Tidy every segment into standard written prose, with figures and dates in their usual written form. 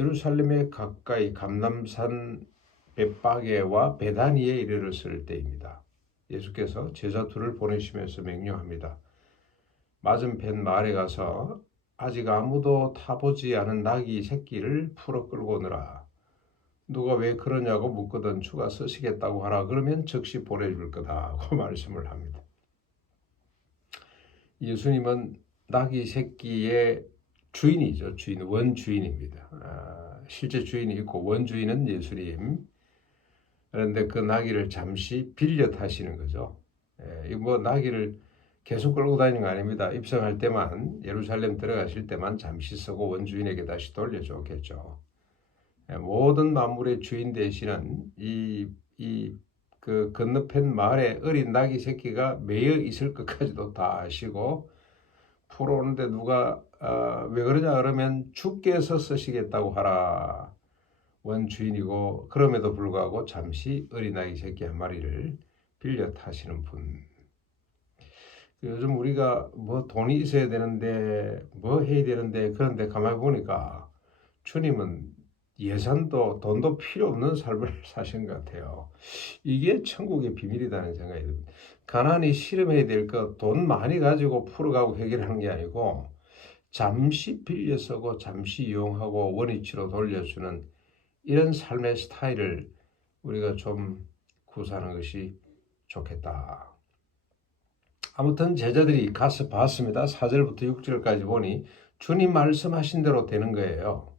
예루살렘에 가까이 감람산 벳바게와 베다니에 이르렀을 때입니다. 예수께서 제자 둘을 보내시면서 명령합니다. 맞은편 마을에 가서 아직 아무도 타보지 않은 나귀 새끼를 풀어 끌고 오너라. 누가 왜 그러냐고 묻거든 주가 쓰시겠다고 하라. 그러면 즉시 보내줄 거다고 말씀을 합니다. 예수님은 나귀 새끼의 주인이죠. 원주인입니다. 실제 주인이 있고 원주인은 예수님. 그런데 그 나귀를 잠시 빌려 타시는 거죠. 뭐 나귀를 계속 끌고 다니는 거 아닙니다. 입성할 때만, 예루살렘 들어가실 때만 잠시 쓰고 원주인에게 다시 돌려주겠죠. 모든 만물의 주인 되시는 그 건너편 마을에 어린 나귀 새끼가 매여 있을 것까지도 다 아시고 풀어오는데 누가 왜 그러냐 그러면 주께서 쓰시겠다고 하라. 원주인이고 그럼에도 불구하고 잠시 어린아이 새끼 한 마리를 빌려 타시는 분. 요즘 우리가 뭐 돈이 있어야 되는데 뭐 해야 되는데 그런데 가만히 보니까 주님은 예산도 돈도 필요 없는 삶을 사신 것 같아요. 이게 천국의 비밀이라는 생각이 듭니다. 가난이 실험해야 될 거 돈 많이 가지고 풀어가고 해결하는 게 아니고 잠시 빌려 쓰고 잠시 이용하고 원위치로 돌려주는 이런 삶의 스타일을 우리가 좀 구사하는 것이 좋겠다. 아무튼 제자들이 가서 봤습니다. 4절부터 6절까지 보니 주님 말씀하신 대로 되는 거예요.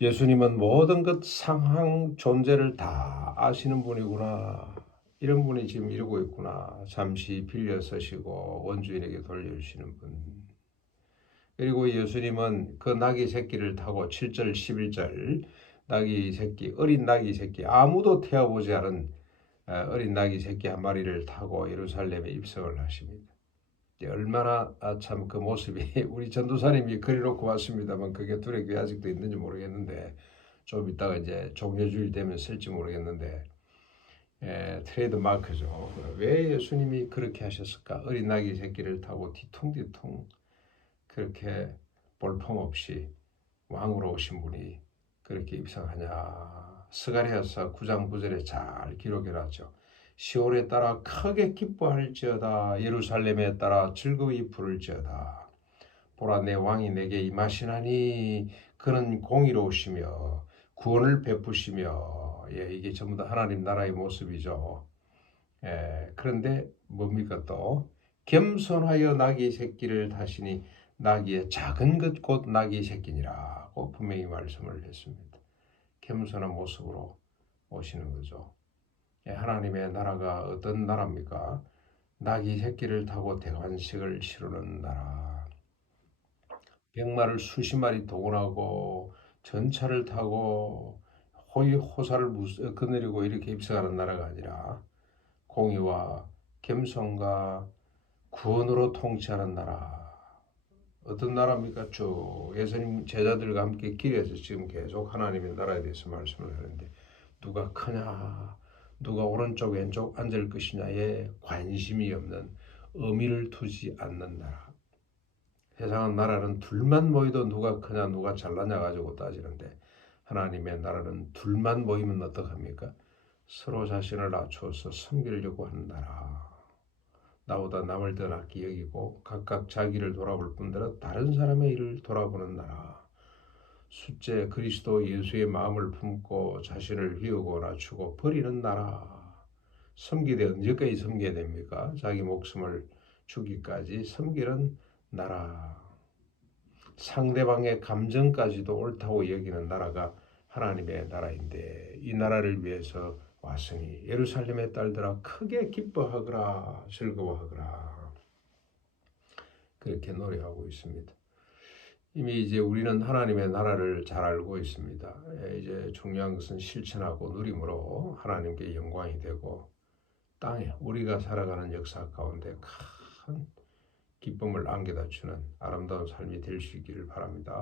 예수님은 모든 것 상황 존재를 다 아시는 분이구나. 이런 분이 지금 이러고 있구나. 잠시 빌려 서시고 원주인에게 돌려주시는 분. 그리고 예수님은 그 나귀 새끼를 타고 7절 11절 나귀 새끼, 어린 나귀 새끼, 아무도 태워보지 않은 어린 나귀 새끼 한 마리를 타고 예루살렘에 입성을 하십니다. 얼마나 참 그 모습이 우리 전도사님이 그려놓고 왔습니다만 그게 둘의 교회 아직도 있는지 모르겠는데 좀 이따가 이제 종료주일 되면 쓸지 모르겠는데 트레이드 마크죠. 왜 예수님이 그렇게 하셨을까? 어린 나귀 새끼를 타고 뒤통뒤통 그렇게 볼품없이 왕으로 오신 분이 그렇게 입성하냐. 스가랴서 9장 9절에 잘 기록해놨죠. 시온에 따라 크게 기뻐할지어다. 예루살렘에 따라 즐거이 부를지어다. 보라 내 왕이 내게 임하시나니 그는 공의로우시며 구원을 베푸시며 이게 전부 다 하나님 나라의 모습이죠. 그런데 뭡니까 또 겸손하여 나귀 새끼를 타시니 나귀의 작은 것 곧 나귀 새끼니라고 분명히 말씀을 했습니다. 겸손한 모습으로 오시는 거죠. 하나님의 나라가 어떤 나라입니까? 나귀 새끼를 타고 대관식을 치르는 나라. 백마를 수십 마리 동원하고 전차를 타고 호위호사를 거느리고 이렇게 입성하는 나라가 아니라 공의와 겸손과 구원으로 통치하는 나라. 어떤 나라입니까? 쭉 예수님 제자들과 함께 길에서 지금 계속 하나님의 나라에 대해서 말씀을 하는데 누가 크냐, 누가 오른쪽 왼쪽 앉을 것이냐에 관심이 없는 의미를 두지 않는 나라. 세상은 나라는 둘만 모여도 누가 크냐, 누가 잘나냐 가지고 따지는데 하나님의 나라는 둘만 모이면 어떡합니까? 서로 자신을 낮춰서 섬기려고 하는 나라. 나보다 남을 더 낫게 여기고 각각 자기를 돌아볼 뿐더러 다른 사람의 일을 돌아보는 나라. 숫제 그리스도 예수의 마음을 품고 자신을 비우고 낮추고 버리는 나라. 섬기되 언제까지 섬겨야 됩니까? 자기 목숨을 주기까지 섬기는 나라. 상대방의 감정까지도 옳다고 여기는 나라가 하나님의 나라인데 이 나라를 위해서 왔으니 예루살렘의 딸들아 크게 기뻐하거라 즐거워하거라 그렇게 노래하고 있습니다. 이미 이제 우리는 하나님의 나라를 잘 알고 있습니다. 이제 중요한 것은 실천하고 누림으로 하나님께 영광이 되고 땅에 우리가 살아가는 역사 가운데 큰 기쁨을 안겨다 주는 아름다운 삶이 될 수 있기를 바랍니다.